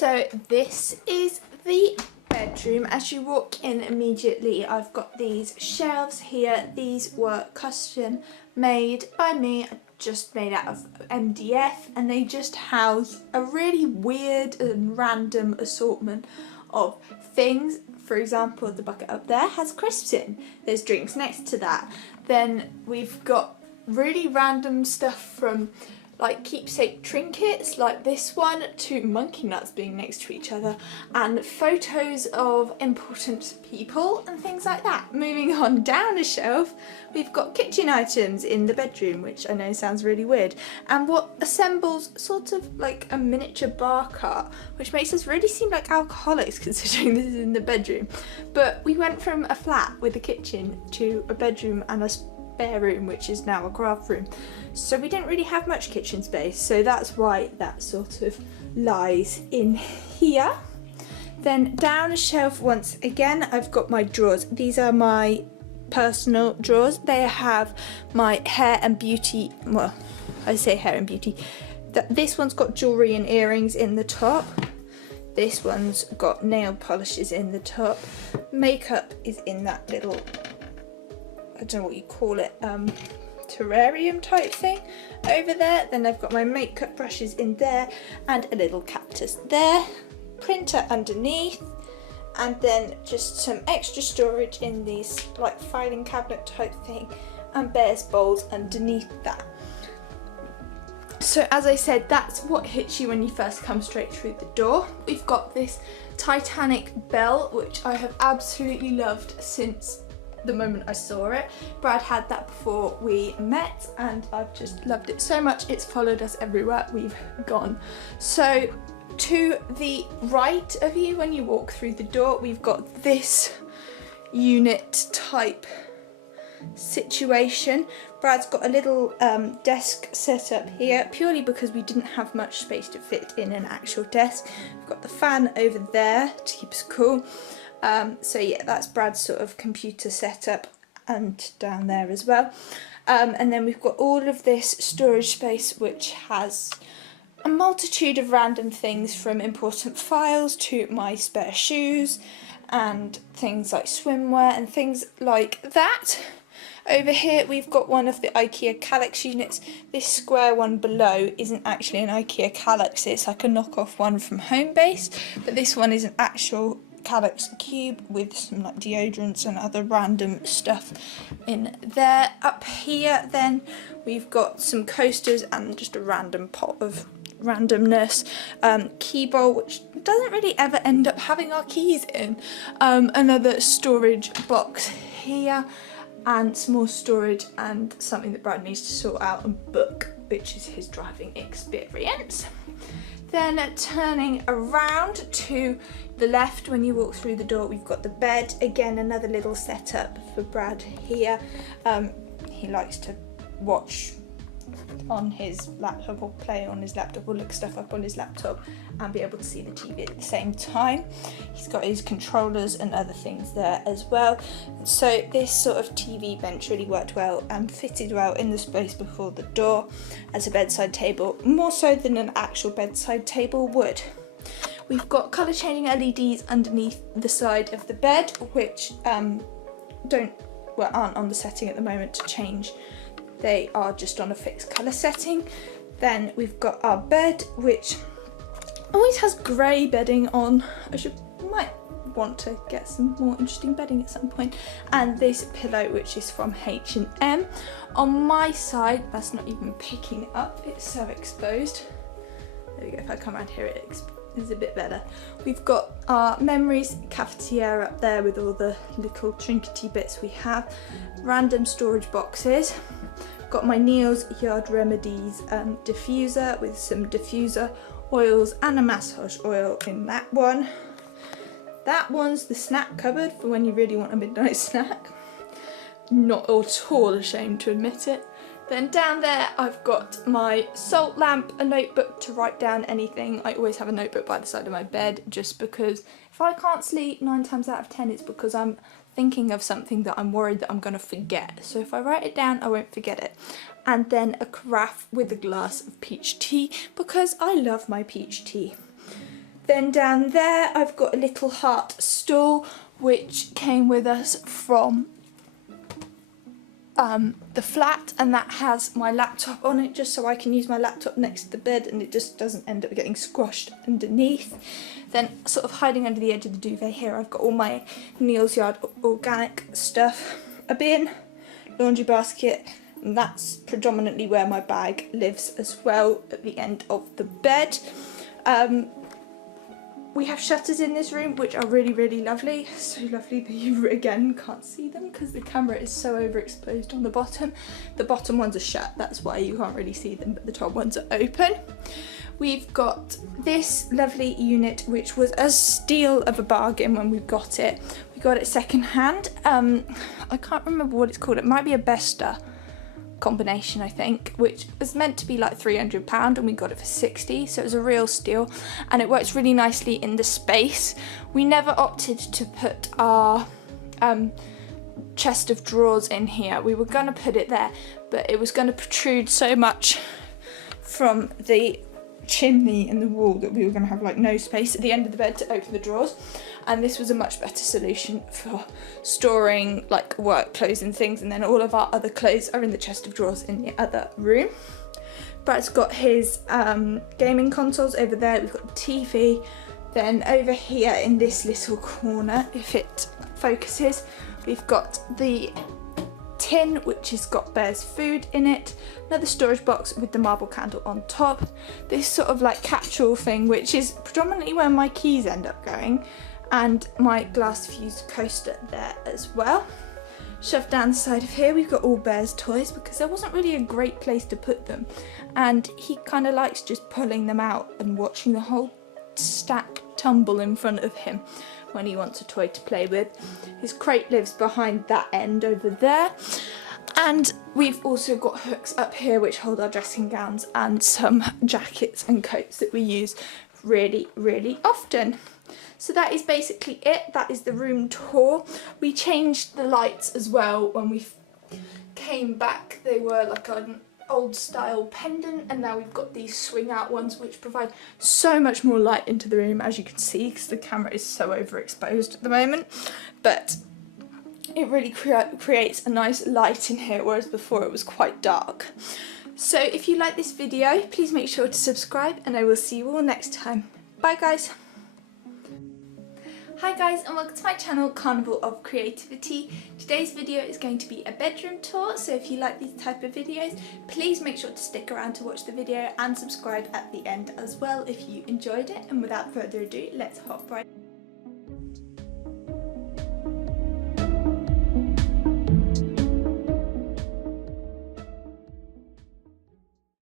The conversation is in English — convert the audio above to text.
So this is the bedroom. As you walk in immediately, I've got these shelves here. These were custom made by me, just made out of MDF, and they just house a really weird and random assortment of things. For example, the bucket up there has crisps in. There's drinks next to that. Then we've got really random stuff from like keepsake trinkets like this one to monkey nuts being next to each other, and photos of important people and things like that. Moving on down a shelf, we've got kitchen items in the bedroom, which I know sounds really weird, and what assembles sort of like a miniature bar cart, which makes us really seem like alcoholics considering this is in the bedroom. But we went from a flat with a kitchen to a bedroom and a spare room, which is now a craft room, so we didn't really have much kitchen space, so that's why that sort of lies in here. Then down a shelf once again, I've got my drawers. These are my personal drawers. They have my hair and beauty, well, I say hair and beauty, this one's got jewellery and earrings in the top. This one's got nail polishes in the top. Makeup is in that little, I don't know what you call it, terrarium type thing over there. Then I've got my makeup brushes in there and a little cactus there, printer underneath, and then just some extra storage in these like filing cabinet type thing, and Bear's bowls underneath that. So as I said, that's what hits you when you first come straight through the door. We've got this Titanic bell, which I have absolutely loved since the moment I saw it. Brad had that before we met and I've just loved it so much. It's followed us everywhere we've gone. So to the right of you when you walk through the door, we've got this unit type situation. Brad's got a little desk set up here purely because we didn't have much space to fit in an actual desk. We've got the fan over there to keep us cool. So yeah, that's Brad's sort of computer setup, and down there as well. And then we've got all of this storage space which has a multitude of random things, from important files to my spare shoes and things like swimwear and things like that. Over here we've got one of the IKEA Kallax units. This square one below isn't actually an IKEA Kallax, it's like a knockoff one from Homebase, but this one is an actual Kallax cube with some like deodorants and other random stuff in there. Up here then we've got some coasters and just a random pot of randomness, key bowl which doesn't really ever end up having our keys in, another storage box here, and some more storage and something that Brad needs to sort out and book, which is his driving experience. Then turning around to the left when you walk through the door, we've got the bed. Again, another little setup for Brad here. He likes to watch on his laptop or play on his laptop or look stuff up on his laptop and be able to see the TV at the same time. He's got his controllers and other things there as well. So this sort of TV bench really worked well and fitted well in the space before the door as a bedside table, more so than an actual bedside table would. We've got colour changing LEDs underneath the side of the bed, which aren't on the setting at the moment to change. They are just on a fixed colour setting. Then we've got our bed, which always has grey bedding on. Might want to get some more interesting bedding at some point. And this pillow, which is from H&M. On my side, that's not even picking up, it's so exposed. There we go, if I come around here it is a bit better. We've got our memories cafetiere up there with all the little trinkety bits we have. Random storage boxes. Got my Neil's Yard Remedies diffuser with some diffuser oils and a massage oil in that one. That one's the snack cupboard for when you really want a midnight snack. Not at all ashamed to admit it. Then down there I've got my salt lamp, a notebook to write down anything. I always have a notebook by the side of my bed just because if I can't sleep 9 times out of 10 it's because I'm thinking of something that I'm worried that I'm going to forget. So if I write it down I won't forget it. And then a carafe with a glass of peach tea because I love my peach tea. Then down there I've got a little heart stool which came with us from the flat, and that has my laptop on it just so I can use my laptop next to the bed and it just doesn't end up getting squashed underneath. Then sort of hiding under the edge of the duvet here I've got all my Neal's Yard organic stuff, a bin, laundry basket, and that's predominantly where my bag lives as well at the end of the bed. We have shutters in this room which are really, really lovely. So lovely that you again can't see them because the camera is so overexposed on the bottom. The bottom ones are shut, that's why you can't really see them, but the top ones are open. We've got this lovely unit which was a steal of a bargain when we got it. We got it second hand. I can't remember what it's called. It might be a Besta combination, I think, which was meant to be like £300 and we got it for 60, so it was a real steal, and it works really nicely in the space. We never opted to put our chest of drawers in here. We were going to put it there, but it was going to protrude so much from the chimney in the wall that we were going to have like no space at the end of the bed to open the drawers, and this was a much better solution for storing like work clothes and things, and then all of our other clothes are in the chest of drawers in the other room. Brad's got his gaming consoles over there, we've got the TV, then over here in this little corner, if it focuses, we've got the tin which has got Bear's food in it, another storage box with the marble candle on top, this sort of like catch-all thing which is predominantly where my keys end up going, and my glass fused coaster there as well. Shoved down the side of here we've got all Bear's toys because there wasn't really a great place to put them, and he kind of likes just pulling them out and watching the whole stack tumble in front of him when he wants a toy to play with. His crate lives behind that end over there, and we've also got hooks up here which hold our dressing gowns and some jackets and coats that we use really, really often. So that is basically it. That is the room tour. We changed the lights as well when we came back. They were like an old style pendant, and now we've got these swing out ones which provide so much more light into the room, as you can see, because the camera is so overexposed at the moment, but it really creates a nice light in here, whereas before it was quite dark. So if you like this video, please make sure to subscribe, and I will see you all next time. Bye guys. Hi guys, and welcome to my channel, Carnival of Creativity. Today's video is going to be a bedroom tour, so if you like these type of videos, please make sure to stick around to watch the video and subscribe at the end as well if you enjoyed it. And without further ado, let's hop right in.